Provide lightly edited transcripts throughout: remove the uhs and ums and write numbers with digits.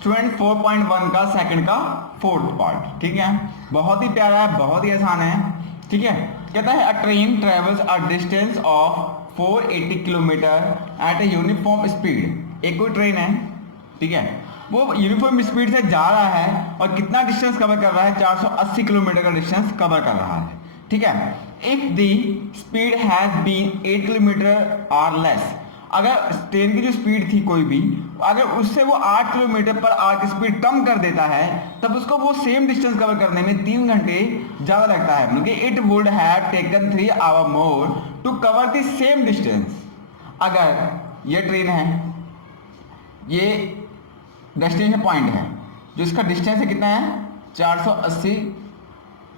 Student 4.1 का second का fourth part, ठीक है। बहुत ही प्यारा है, बहुत ही आसान है, ठीक है। कहता है a train travels a distance of 480 kilometre at a uniform speed. एक कोई ट्रेन है, ठीक है, वो यूनिफॉर्म स्पीड से जा रहा है और कितना डिस्टेंस कवर कर रहा है, 480 किलोमीटर का डिस्टेंस कवर कर रहा है, ठीक है। If the speed has been 8 kilometre और लेस, अगर ट्रेन की जो स्पीड थी कोई भी, अगर उससे वो 8 किलोमीटर पर आवर की स्पीड कम कर देता है, तब उसको वो सेम डिस्टेंस कवर करने में 3 घंटे ज़्यादा लगता है। मतलब कि it would have taken 3 hour more to cover the same distance. अगर ये ट्रेन है, ये डेस्टिनेशन पॉइंट है, जो इसका डिस्टेंस है कितना है, 480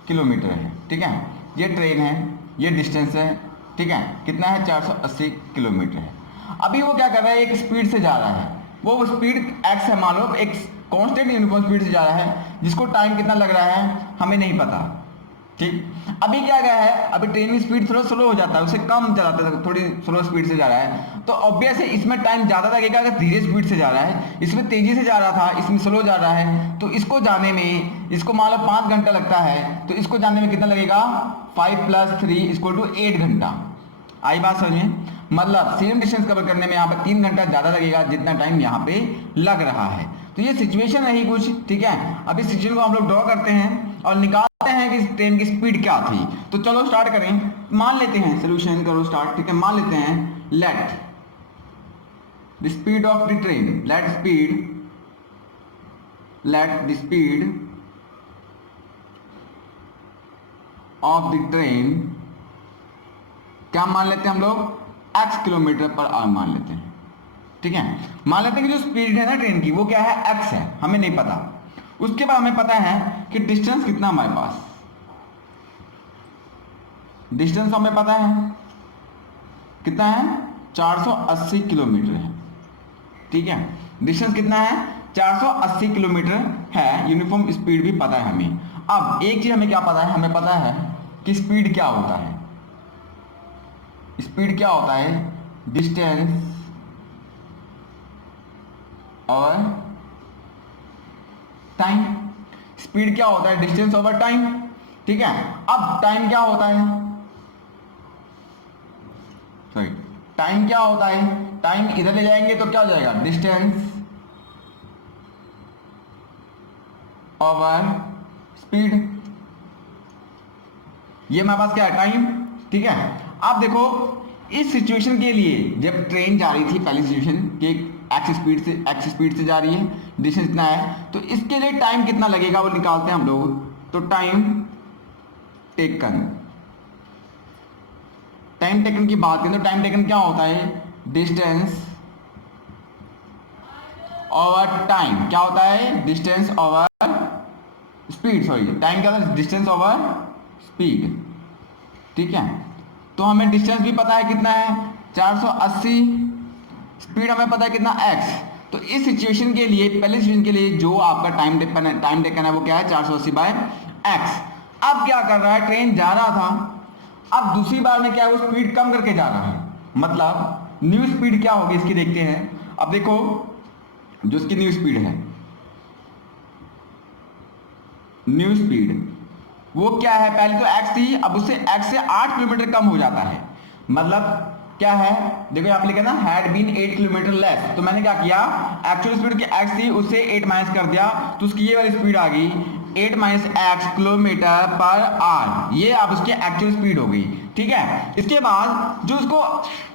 किलोमीटर है, ठीक है। ये ट्रेन है, ये डिस्टेंस है, ठीक है, कितना है, 480 किलोमीटर है। अभी वो क्या कर रहा है, एक स्पीड से जा रहा है, वो स्पीड एक्स है, मान लो एक कांस्टेंट यूनिफॉर्म स्पीड से जा रहा है, जिसको टाइम कितना लग रहा है हमें नहीं पता, ठीक। अभी क्या गया है, अभी ट्रेन की स्पीड थोड़ा स्लो हो जाता है, उससे कम चलाता है, थोड़ी स्लो स्पीड से जा रहा है, तो ऑब्वियस है इसमें टाइम ज़्यादा लगेगा अगर धीरे स्पीड से जा रहा है। इसमें तेज़ी से जा रहा था, इसमें स्लो जा रहा है, तो इसको जाने में, इसको मान लो 5 घंटा लगता है, तो इसको जाने में कितना लगेगा, 5 + 3 = 8 घंटा। आई बात समझ में? मतलब सेम डिस्टेंस कवर करने में यहाँ पे 3 घंटा ज़्यादा लगेगा जितना टाइम यहाँ पे लग रहा है। तो ये सिचुएशन रही कुछ, ठीक है। अब इस सिचुएशन को हम लोग ड्रॉ करते हैं और निकालते हैं कि ट्रेन की स्पीड क्या थी। तो चलो स्टार्ट करें, मान लेते हैं, सोल्यूशन करो स्टार्ट, ठीक है। मान लेते हैं let the speed of the train, let the speed of the train क्या मान लेते हैं हम लोग, x किलोमीटर पर आवर मान लेते हैं, ठीक है। मान लेते हैं कि जो स्पीड है ना ट्रेन की, वो क्या है, x है, हमें नहीं पता। उसके बाद हमें पता है कि डिस्टेंस कितना हमारे पास, डिस्टेंस हमें पता है कितना है, 480 किलोमीटर है, ठीक है। डिस्टेंस कितना है, 480 किलोमीटर है, यूनिफॉर्म स्पीड भी पता है हमें। अब एक चीज हमें क्या पता है, हमें पता है कि स्पीड क्या होता है, स्पीड क्या होता है, डिस्टेंस और टाइम। स्पीड क्या होता है, डिस्टेंस ओवर टाइम, ठीक है। अब टाइम क्या होता है, सॉरी, टाइम क्या होता है, टाइम इधर ले जाएंगे तो क्या हो जाएगा, डिस्टेंस ओवर स्पीड। ये हमारे पास क्या है, टाइम, ठीक है। आप देखो इस सिचुएशन के लिए, जब ट्रेन जा रही थी पहली सिचुएशन कि एक्स स्पीड से जा रही है, डिस्टेंस इतना है, तो इसके लिए टाइम कितना लगेगा वो निकालते हैं हम लोग। तो टाइम टेकन की बात करें तो टाइम टेकन क्या होता है, डिस्टेंस ओवर टाइम, क्या होता है, distance over speed, sorry time क्या होता है, डिस्टेंस ओवर स्पीड, ठीक है। तो हमें डिस्टेंस भी पता है कितना है, 480, स्पीड हमें पता है कितना, x। तो इस सिचुएशन के लिए, पहले सिचुएशन के लिए जो आपका टाइम टेकन है वो क्या है, 480/x। अब क्या कर रहा है, ट्रेन जा रहा था, अब दूसरी बार में क्या है, वो स्पीड कम करके जा रहा है, मतलब न्यू स्पीड क्या होगी इसकी देखते हैं। अब देखो जो इसकी न्यू स्पीड है, न्यू स्पीड वो क्या है, पहले तो x थी, अब उससे x से 8 किलोमीटर कम हो जाता है। मतलब क्या है, देखो यहाँ पे लिखा ना, हैड बीन 8 किलोमीटर लेस, तो मैंने क्या किया, एक्चुअल स्पीड की x थी, उससे 8 माइनस कर दिया, तो उसकी ये वाली स्पीड आ गई 8 - x किलोमीटर पर आवर। ये अब उसकी एक्चुअल स्पीड हो गई, ठीक है। इसके बाद जो उसको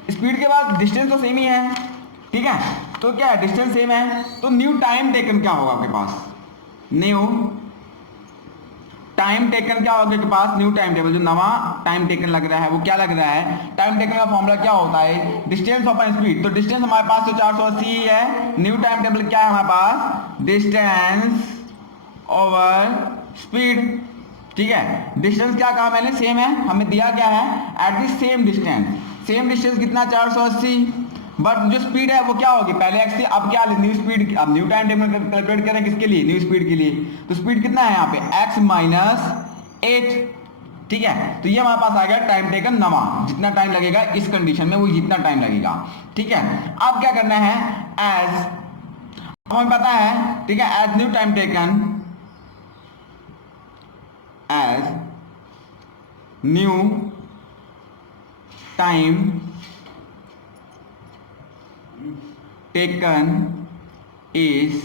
स्पीड के बाद डिस्टेंस तो सेम ही है, ठीक है, तो क्या है, डिस्टेंस सेम है, तो न्यू टाइम टेकन क्या होगा आपके पास, न्यू टाइम टेकन क्या होगा आपके पास, न्यू टाइम टेबल, जो नवा टाइम टेकन लग रहा है वो क्या लग रहा है, टाइम टेकन का फॉर्मूला क्या होता है, डिस्टेंस अपॉन स्पीड। तो डिस्टेंस हमारे पास तो 480 है, न्यू टाइम टेबल क्या है हमारे पास, डिस्टेंस ओवर स्पीड, ठीक है। डिस्टेंस क्या कहा मैंने, सेम है, हमें दिया क्या है, एट द सेम डिस्टेंस कितना, 480, बट जो स्पीड है वो क्या होगी, पहले x थी, अब क्या न्यू स्पीड, अब न्यू टाइम टेबल कैलकुलेट करें किसके लिए, न्यू स्पीड के लिए। तो स्पीड कितना है यहाँ पे, x - 8, ठीक है। तो ये हमारे पास आ गया टाइम टेकन नवा, जितना टाइम लगेगा इस कंडीशन में वो जितना टाइम लगेगा, ठीक है। अब क्या करना है, एज हमें पता है, ठीक है, as new time taken, as new time taken is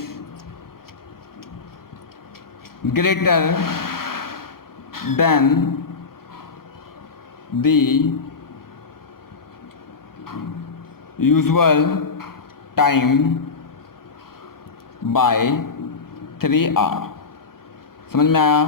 greater than the usual time by 3 hour। समझ में आया?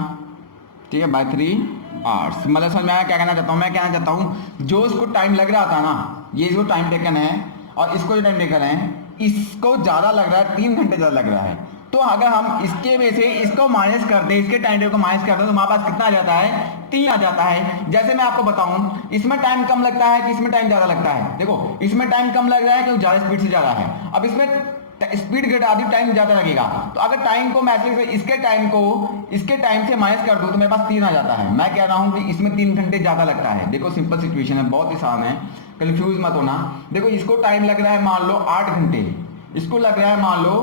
ठीक है, बाय 3 hours मतलब समझ में आया क्या कहना चाहता हूँ? मैं कहना चाहता हूँ जो इसको टाइम लग रहा था ना, ये जो टाइम टेकन है और इसको जो टाइम टेकन है, इसको ज़्यादा लग रहा है, 3 घंटे ज़्यादा लग रहा है। तो अगर हम इसके में से इसको माइनस कर दें, इसके टाइम टेबल को माइनस कर दें, तो हमारे पास कितना आ जाता है? 3 आ जाता है। जैसे मैं आपको बताऊं, इसमें टाइम कम लगता है कि इसमें टाइम ज्यादा लगता है? देखो, इसमें टाइम कम लग रहा है क्योंकि ज्यादा स्पीड से जा रहा है। अब इसमें स्पीड घटा दी, टाइम ज्यादा लगेगा। तो अगर टाइम को मैं इसके टाइम से माइनस कर दूं तो मेरे पास 3 आ जाता है। मैं कह रहा हूं कि इसमें 3 घंटे ज्यादा लगता है। देखो, सिंपल सिचुएशन है, बहुत आसान है, कंफ्यूज मत होना। देखो, इसको टाइम लग रहा है मान लो 8 घंटे, इसको लग रहा है मान लो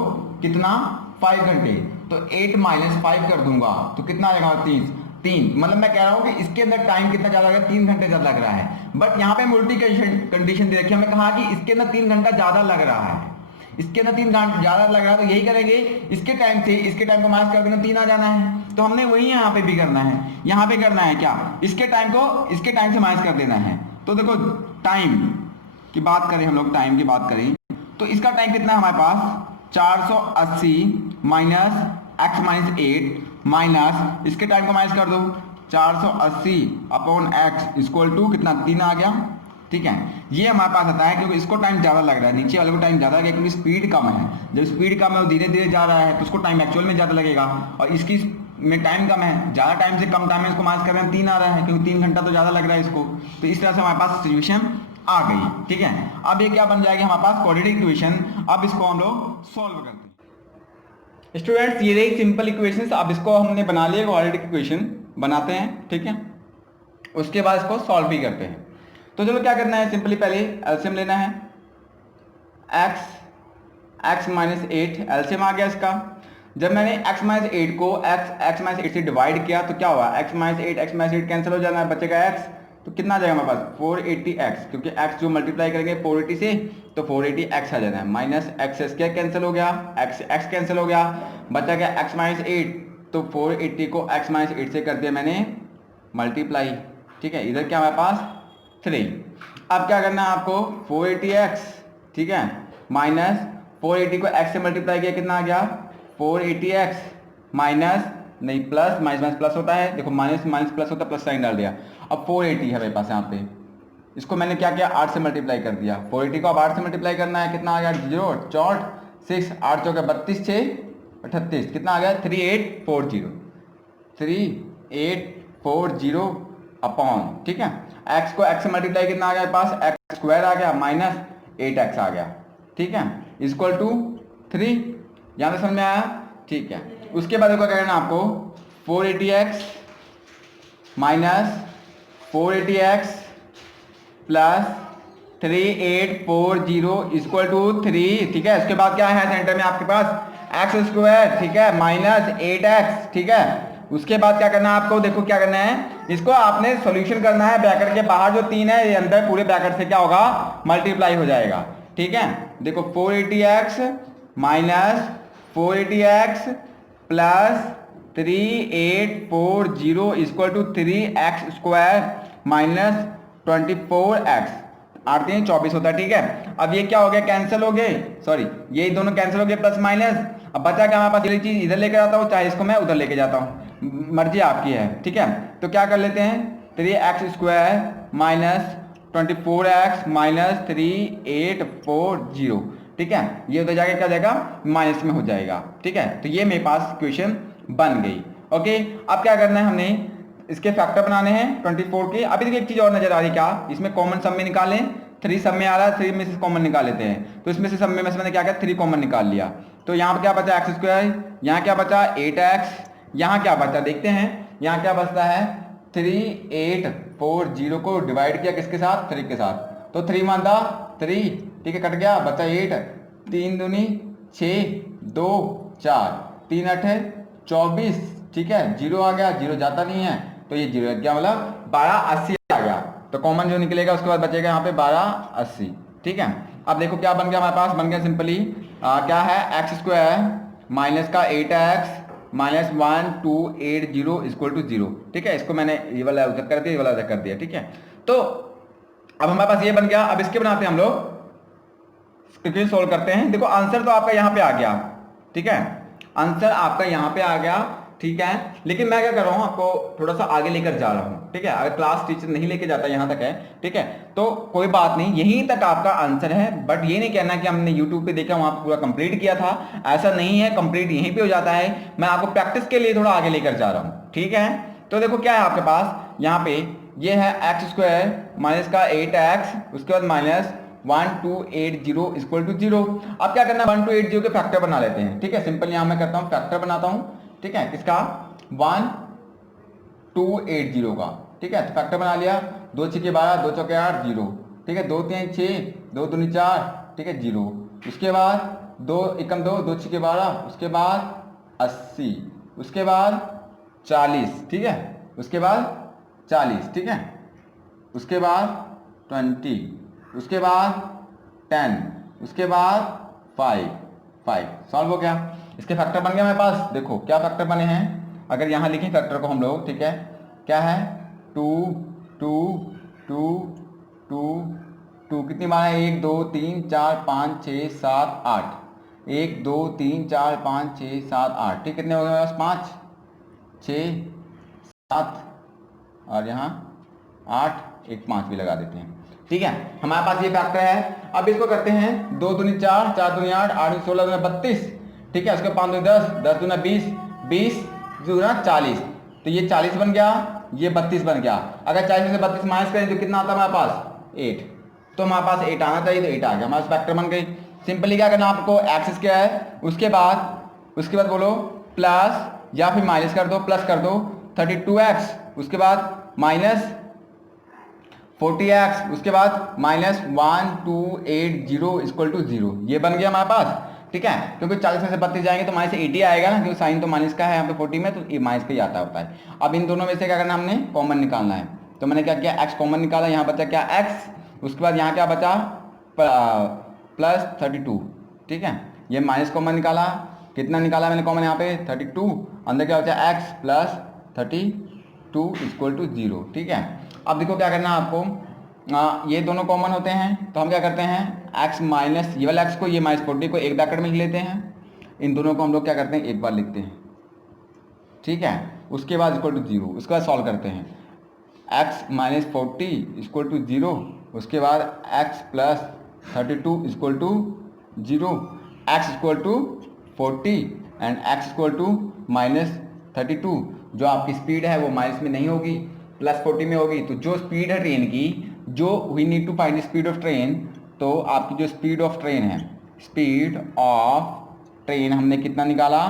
कितना? 5 घंटे। तो 8 - 5 कर दूंगा तो कितना आ जाएगा? 3। मतलब मैं कह रहा हूं कि इसके अंदर टाइम कितना ज्यादा लगा? 3 घंटे ज्यादा लग रहा है। बट यहाँ पे उल्टी कंडीशन दे रखी है, हमें कहा कि इसके अंदर 3 घंटा ज्यादा लग रहा है, इसके अंदर 3 घंटा ज्यादा लग रहा है। तो यही करेंगे, इसके टाइम से इसके टाइम को माइनस कर देना, 3 आ जाना है। तो हमने वही यहाँ पे भी करना है, यहाँ पे करना है क्या? इसके टाइम को इसके टाइम से माइनस कर देना है। तो देखो, टाइम की बात करें, हम लोग टाइम की बात करें तो इसका टाइम कितना है हमारे पास? 480 माइनस x - 8 माइनस इसके टाइम को माइनस कर दो, 480 अपॉन x इक्वल टू कितना? 3 आ गया। ठीक है, ये हमारे पास आता है क्योंकि इसको टाइम ज़्यादा लग रहा है, नीचे वाले को टाइम ज़्यादा लगे क्योंकि स्पीड कम है। जब स्पीड कम है वो धीरे धीरे जा रहा है तो उसको टाइम एक्चुअल में ज़्यादा लगेगा, और इसकी में टाइम कम है, ज़्यादा टाइम से कम टाइम में इसको माइनस कर रहे हैं, 3 आ रहा है क्योंकि 3 घंटा तो ज़्यादा लग रहा है इसको। तो इस तरह से हमारे पास सिचुएशन आ गई। ठीक है, अब ये क्या बन जाएगी हमारे पास? Quadratic equation. अब इसको हम लोग सॉल्व करते हैं। स्टूडेंट्स, ये रही सिंपल इक्वेशन। अब इसको हमने बना लिया, क्वाड्रेटिक इक्वेशन बनाते हैं। ठीक है, उसके बाद इसको सॉल्व भी करते हैं। तो चलो क्या करना है, सिंपली पहले एलसीएम लेना है। x - 8 एलसीएम आ गया इसका। जब मैंने x - 8 को x - 8 से डिवाइड किया तो क्या हुआ? x - 8 कैंसिल हो जाना है, बचेगा x। तो कितना आ जाएगा हमारे पास? 480x, क्योंकि x जो मल्टीप्लाई करेंगे 480 से तो 480x आ जाना है। माइनस x क्या कैंसिल हो गया? x कैंसिल हो गया, बचा गया x - 8। तो 480 को x - 8 से कर दिया मैंने मल्टीप्लाई। ठीक है, इधर क्या हमारे पास? 3। अब क्या करना है आपको? 480x, ठीक है, माइनस 480 को x से मल्टीप्लाई किया, कितना आ गया? 480x माइनस नहीं प्लस, माइनस प्लस होता है, देखो माइनस माइनस प्लस होता है, प्लस साइन डाल दिया। अब 480 है मेरे पास यहाँ पे, इसको मैंने क्या किया? 8 से मल्टीप्लाई कर दिया। 480 को अब 8 से मल्टीप्लाई करना है, कितना आ गया? 0 4 6 8 चौके 32 6 38, कितना आ गया? 3840 3840 अपॉन, ठीक है, x को x से मल्टीप्लाई कितना आ गया पास? x स्क्वायर आ गया माइनस 8x आ गया। ठीक है, इक्वल टू 3। यहाँ पे समझ में आया? ठीक है, उसके बाद क्या करना आपको? 480x minus 480x plus 3840 equal to 3। ठीक है, इसके बाद क्या है सेंटर में आपके पास? एक्स स्क्वायर, ठीक है, माइनस 8x। ठीक है, उसके बाद क्या करना है आपको? देखो क्या करना है, इसको आपने सॉल्यूशन करना है। ब्रैकेट के बाहर जो 3 है ये अंदर पूरे ब्रैकेट से क्या होगा? मल्टीप्लाई हो जाएगा। ठीक है, देखो 480x minus 480x plus 3840 equal to 3x square minus 24x, 8 3 24 होता है। ठीक है, अब ये क्या हो गया? कैंसिल हो गए, सॉरी ये दोनों कैंसिल हो गए, प्लस माइनस। अब बचा क्या हमारे पास? ये चीज इधर लेके आता हूँ, चाहे इसको मैं उधर लेके जाता हूँ, मर्जी आपकी है। ठीक है, तो क्या कर लेते हैं? 3x square minus 24x minus 3840। ठीक है, ये उधर जाके क्या जाएगा? माइनस में हो जाएगा। ठीक है, तो ये मेरे पास इक्वेशन बन गई। ओके, अब क्या करना है? हमने इसके फैक्टर बनाने हैं 24 के। अभी देखिए एक चीज और नजर आ रही, क्या इसमें कॉमन सम में निकालें? 3 सब में आ रहा है, 3 में से कॉमन निकाल लेते हैं। तो इसमें से सब में मैंने क्या किया? 3 कॉमन निकाल लिया। तो यहाँ पर क्या बचा? एक्स स्क्वायर, यहाँ क्या बचा? 8x, यहाँ क्या बचा देखते हैं, यहाँ क्या बचता है? 3840 को डिवाइड किया किसके साथ? 3 के साथ, तो 3 × 3, ठीक है, कट गया, बचा 8, 3 दूनी 6, 2 4 3 8 24, ठीक है, 0 आ गया, 0 जाता नहीं है तो ये 0 क्या मतलब 1280 आ गया। तो कॉमन जो निकलेगा उसके बाद बचेगा यहाँ पे 1280, ठीक है। अब देखो क्या बन गया हमारे पास, बन गया सिंपली क्या है एक्स स्क्वायर माइनस का 8x माइनस 1280 इक्वल टू 0, ठीक है। इसको मैंने ये वाला उधर कर दिया, ये वाला उधर कर दिया, ठीक है। तो अब हमारे पास ये बन गया। अब इसके बनाते हैं हम लोग, क्विकली सोल्व करते हैं। देखो आंसर तो आपका यहाँ पे आ गया, ठीक है, आंसर आपका यहाँ पे आ गया, ठीक है। लेकिन मैं क्या कर रहा हूँ, आपको थोड़ा सा आगे लेकर जा रहा हूँ, ठीक है। अगर क्लास टीचर नहीं लेके जाता यहाँ तक है, ठीक है, तो कोई बात नहीं, यहीं तक आपका आंसर है। बट ये नहीं कहना कि हमने यूट्यूब पे देखा वहां पे पूरा कंप्लीट किया था, ऐसा नहीं है, कंप्लीट यहीं पे हो जाता है। मैं आपको प्रैक्टिस के लिए थोड़ा आगे लेकर जा रहा हूँ, ठीक है। तो देखो क्या है आपके पास यहाँ पे, ये है एक्स स्क्वायर माइनस का 8x, उसके बाद माइनस 1280 इक्वल टू 0। अब क्या करना है, 1280 के फैक्टर बना लेते हैं, ठीक है। सिंपल यहां मैं करता हूं, फैक्टर बनाता हूं, ठीक है, किसका 1280 का, ठीक है। तो फैक्टर बना लिया, 2 6 12, 2 चौके 8 0, ठीक है, 2 3 6, 2 दूनी 4, ठीक है 0। उसके बाद 2 एकम 2, 2 6 12, उसके बाद 80, उसके बाद 40, ठीक है, उसके बाद 40, ठीक है, उसके बाद 20, उसके बाद 10, उसके बाद 5 सॉल्व हो गया। इसके फैक्टर बन गया मेरे पास। देखो क्या फैक्टर बने हैं, अगर यहाँ लिखें फैक्टर को हम लोग, ठीक है, क्या है 2 2 2 2 2, कितनी बार है 1 2 3 4 5 6 7 8, 1 2 3 4 5 6 7 8, ठीक, कितने हो गए मेरे पास 5 6 7 और यहाँ 8, एक 5 भी लगा देते हैं, ठीक है। हमारे पास ये फैक्टर है। अब इसको करते हैं 2 दूनी 4, 4 दूनी 8, 8 दूनी 16 दूनी 32, ठीक है, उसके 5 दूनी 10, 10 दूना 20, 20 दूना 40, तो ये 40 बन गया, ये 32 बन गया। अगर 40 में से 32 माइनस करें तो कितना आता है हमारे पास 8, तो हमारे पास 8 आना चाहिए, तो 8 आ गया, हमारे पास फैक्टर बन गई। सिंपली क्या करना आपको, एक्स क्या है, उसके बाद बोलो प्लस या फिर माइनस कर दो, प्लस कर दो 32x, उसके बाद माइनस 40x, उसके बाद माइनस 1280 इक्वल टू 0, ये बन गया हमारे पास, ठीक है। क्योंकि 40 में से 32 जाएंगे तो माइनस 80 आएगा ना, क्योंकि साइन तो माइनस का है यहाँ पे 40 में, तो ये माइनस का ही आता होता है। अब इन दोनों में से क्या करना, हमने कॉमन निकालना है। तो मैंने क्या किया, x कॉमन निकाला, यहाँ बचा क्या x, उसके बाद यहाँ क्या बचा प्लस 32, ठीक है, ये माइनस कॉमन निकाला, कितना निकाला मैंने कॉमन यहाँ पे 32, अंदर क्या बचा x प्लस 32 इक्वल टू 0, ठीक है। अब देखो क्या करना है आपको, ये दोनों कॉमन होते हैं, तो हम क्या करते हैं x माइनस ये वाला x को, ये माइनस 40 को एक ब्रैकेट में लिख लेते हैं, इन दोनों को हम लोग क्या करते हैं एक बार लिखते हैं, ठीक है। उसके बाद इक्वल टू 0, उसके बाद सॉल्व करते हैं, x माइनस 40 इक्वल टू 0, उसके बाद x plus 32 equal to 0, x equal to 40 and x equal to minus 32। जो आपकी स्पीड है वो माइनस में नहीं होगी, प्लस 40 में होगी। तो जो स्पीड है ट्रेन की, जो we need to find speed of train, तो आपकी जो स्पीड ऑफ ट्रेन है, स्पीड ऑफ ट्रेन हमने कितना निकाला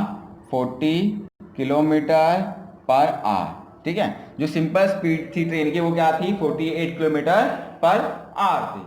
40 किलोमीटर पर आवर, ठीक है। जो सिंपल स्पीड थी ट्रेन की वो क्या थी 48 किलोमीटर पर आवर थी।